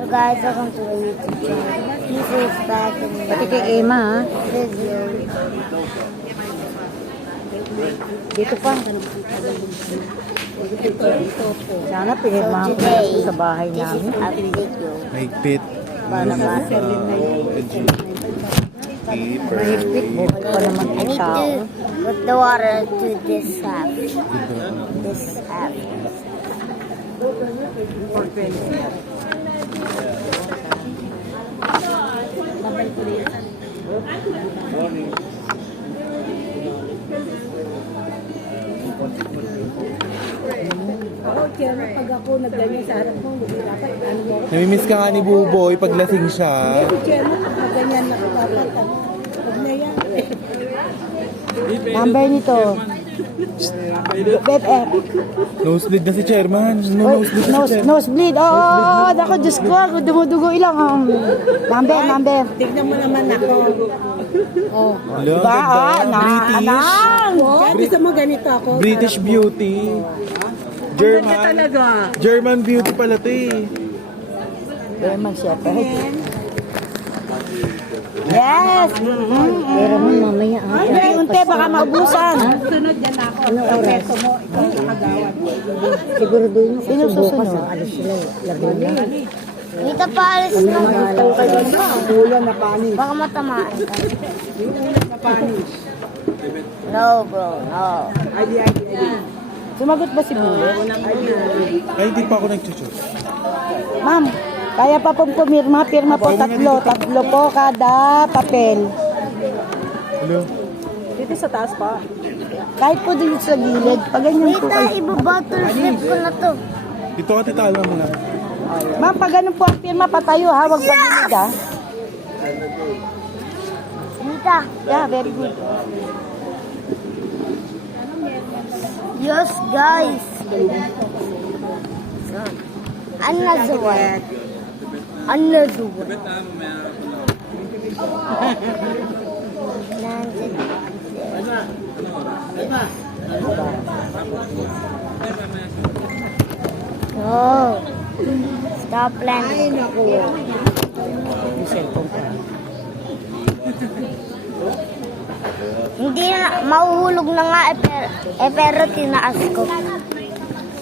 So guys, welcome to the YouTube channel. This is back in Pati kay Emma, ha? video. Dito pa. Sana pinirmahan ko na po sa bahay This is namin. a video. Mahigpit. Paano ba? Mahigpit. Buhay pa naman I ang need tao. to put the water to this half. This half. Pag ako nagganyan sa harap mo, dapat ano mo? Namimiss ka nga ni Buboy pag lasing siya. Chairman, pag nagganyan na dapat, pag na yan. Number nito. Beth F. Nosebleed na si Chairman. Nosebleed na si Chairman. Nosebleed. Oo, dako, Diyos ko. Dumudugo ilang. Number. Tignan mo naman ako. Oh. Ala, Diba? ganda. British. Kaya gusto mo ganito ako. British beauty. German. Talaga. German beauty pala to eh. German Shepherd. Yes! Pero mo mamaya. Unti-unti, baka maubusan. Sunod yan ako. Anong oras? Mo, ikaw nakagawad. Siguro doon yung sino susunod? Alis sila. Laguna. Dito pa alis na. Ulan na panis. Baka matamaan ka. Ulan na panis. No bro, no. ID. Sumagot ba si Bullet? Ay, hindi pa ako nag-chuchot. Ma'am, kaya pa pong pumirma. Pirma po tatlo. Tatlo po kada papel. Hello? Dito sa taas pa. Kahit po dito sa gilid. Pag ganyan Wait po na, kayo. iba-bottle flip ko na to. Dito ka titala muna. Ma'am, pag ganun po ang pirma, patayo ha. Huwag pa gilid ha. Dita. Yeah, very good. Yes, guys. Another one. Another one. No. Stop playing. Yung cellphone ko. Hindi na, mahuhulog na nga pero tinaas ko.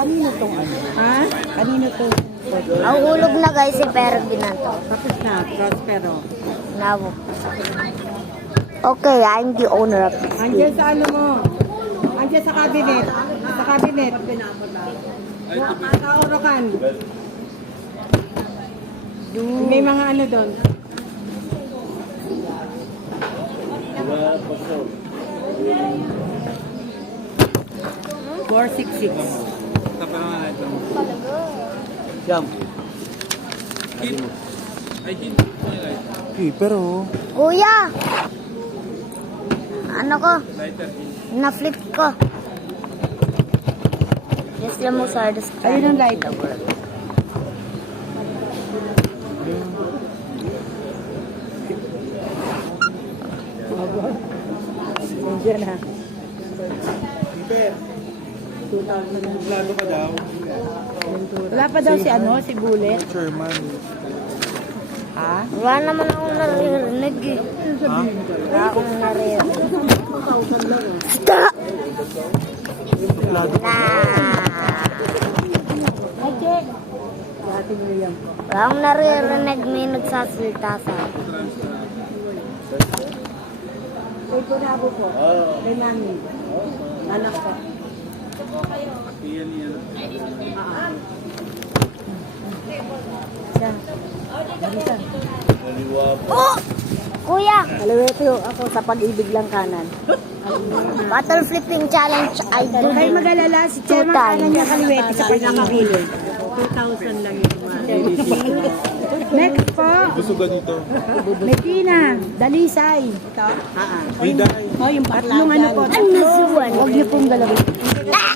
Kanino tong ano? Ha? Kanino to? Mahuhulog na guys pero binanto. Tapos na, Prospero. Now. Okay, I'm the owner of this. Andiyan sa ano mo? Andiyan sa cabinet. Sa cabinet. Sa orokan. May mga ano doon. Four, six, six. Eh, pero... Kuya! Ano ko? Na-flip ko. Yes, lang mo sa Ayun ang light. Andiyan ha. Lalo ka daw. Wala pa daw si ano, si Bullet. Chairman. Ha? Wala naman akong naririnig eh. Wala akong naririnig. Stop! Lalo ka. Wala akong naririnig, may nagsasalita sa akin. Ito na ako po. Kay mami. Anak ko. Oh! Kuya! Kaliweto ako sa pag-ibig lang kanan. Bottle flipping challenge idol. Huwag kayo mag-alala, si Chairman kanan niya kaliweto sa pag-ibig. 2,000 lang yun. Next po, Gusto ka dito. Medina, Dalisay. Uy, dahil. Oh, yung Tatlong ano po, huwag niyo pong galawin.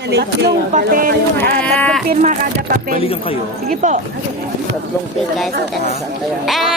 Tatlong papel, tatlong pirma kada papel. Balikan kayo. Sige po. Okay guys, that's